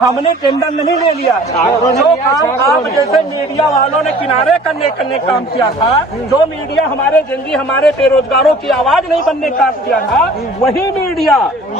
हमने टेंडर नहीं ले लिया। जो काम आप जैसे मीडिया वालों ने किनारे करने काम किया था, जो मीडिया हमारे जिंदगी हमारे बेरोजगारों की आवाज नहीं बनने का किया था, वही मीडिया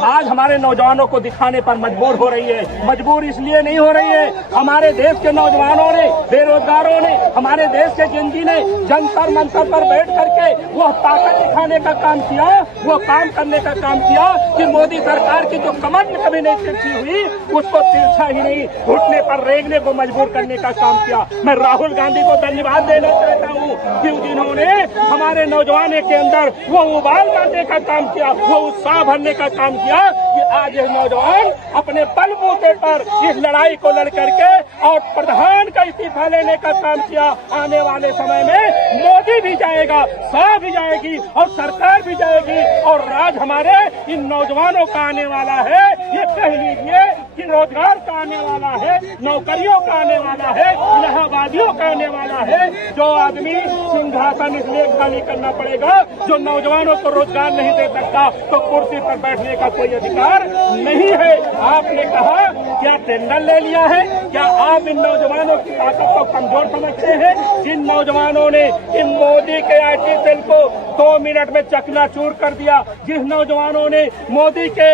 आज हमारे नौजवानों को दिखाने पर मजबूर हो रही है। मजबूर इसलिए नहीं हो रही है, हमारे देश के नौजवानों ने, बेरोजगारों ने, हमारे देश के जिंदगी ने जंतर मंतर पर बैठ करके वो ताकत दिखाने का काम किया, वो काम करने का काम किया कि मोदी सरकार की जो कमर कभी नहीं तिरछी हुई उसको तिरछा ही नहीं घुटने पर रेंगने को मजबूर करने का काम किया। मैं राहुल गांधी को धन्यवाद देना चाहता हूँ कि जिन्होंने हमारे नौजवान के अंदर वो उबाल डालने का काम किया, वो उत्साह भरने का काम किया कि आज ये नौजवान अपने बलबूते पर इस लड़ाई को लड़ करके और प्रधान का इस्तीफा लेने का काम किया। आने वाले समय में मोदी भी जाएगा, शाह भी जाएगी और सरकार भी जाएगी और राज हमारे इन नौजवानों का आने वाला है। ये कह लीजिए कि रोजगार का आने वाला है, नौकरियों का आने वाला है, इलाहाबादियों का आने वाला है। जो आदमी सिंहासन इसलिए खाली करना पड़ेगा जो नौजवानों को रोजगार नहीं दे सकता तो कुर्सी पर बैठने का कोई अधिकार नहीं है। आपने कहा क्या टेंडर ले लिया है? क्या आप इन नौजवानों की ताकत को कमजोर समझते हैं? जिन नौजवानों ने इन मोदी के IT सेल को 2 मिनट में चकनाचूर कर दिया, जिस नौजवानों ने मोदी के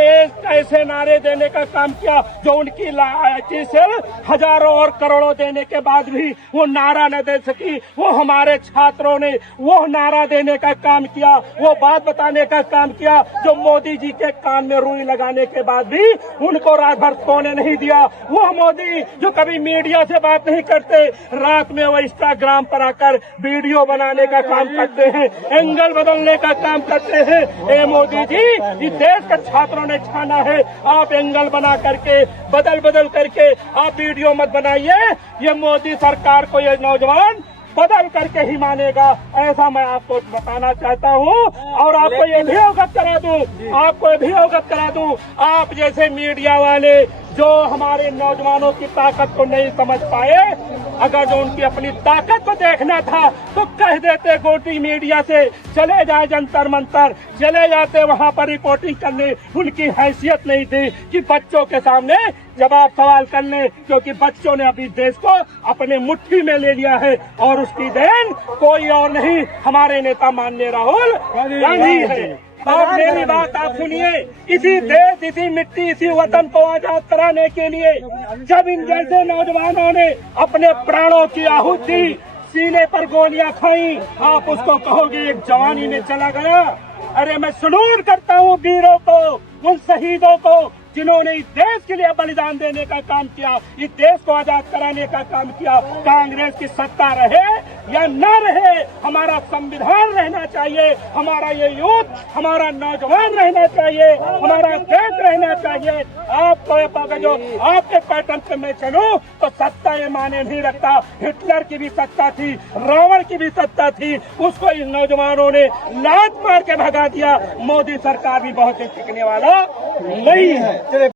ऐसे नारे देने का काम किया जो उनकी IT सेल हजारों और करोड़ों देने के बाद भी वो नारा न दे सकी, वो हमारे छात्रों ने वो नारा देने का काम किया, वो बात बताने का काम किया जो मोदी जी के कान में रुई लगाने के बाद भी उनको रात भर सोने नहीं दिया। वो मोदी जो कभी मीडिया से बात नहीं करते, रात में वो इंस्टाग्राम पर आकर वीडियो बनाने का काम करते हैं, एंगल बदलने का काम करते हैं। ए मोदी जी, इस देश के छात्रों ने ठाना है आप एंगल बना करके बदल करके आप वीडियो मत बनाइए। ये मोदी सरकार को ये नौजवान बदल करके ही मानेगा, ऐसा मैं आपको बताना चाहता हूँ। और आपको ये भी अवगत करा दूं, आप जैसे मीडिया वाले जो हमारे नौजवानों की ताकत को नहीं समझ पाए, अगर जो उनकी अपनी ताकत को देखना था तो कह देते गोटी मीडिया से चले जाए जंतर मंतर, चले जाते वहाँ पर रिपोर्टिंग करने। उनकी हैसियत नहीं थी कि बच्चों के सामने जवाब सवाल करने, क्योंकि बच्चों ने अभी देश को अपने मुट्ठी में ले लिया है और उसकी देन कोई और नहीं हमारे नेता माननीय राहुल गांधी है। और मेरी बात आप सुनिए, इसी देश, इसी मिट्टी, इसी वतन को आजाद कराने के लिए जब इन जैसे नौजवानों ने अपने प्राणों की आहुति दी, सीने पर गोलियां खाई, आप उसको कहोगे एक जवानी में चला गया? अरे मैं सलूट करता हूँ वीरों को, उन शहीदों को जिन्होंने इस देश के लिए बलिदान देने का काम किया, इस देश को आजाद कराने का काम किया। कांग्रेस की सत्ता रहे या न रहे, हमारा संविधान रहना चाहिए, हमारा ये यूथ, हमारा नौजवान रहना चाहिए, हमारा देश रहना चाहिए। आपको जो आपके पैटर्न पे मैं चलूं तो सत्ता ये माने नहीं रखता। हिटलर की भी सत्ता थी, रावण की भी सत्ता थी, उसको इन नौजवानों ने लात मार के भगा दिया। मोदी सरकार भी बहुत टिकने वाला नहीं है।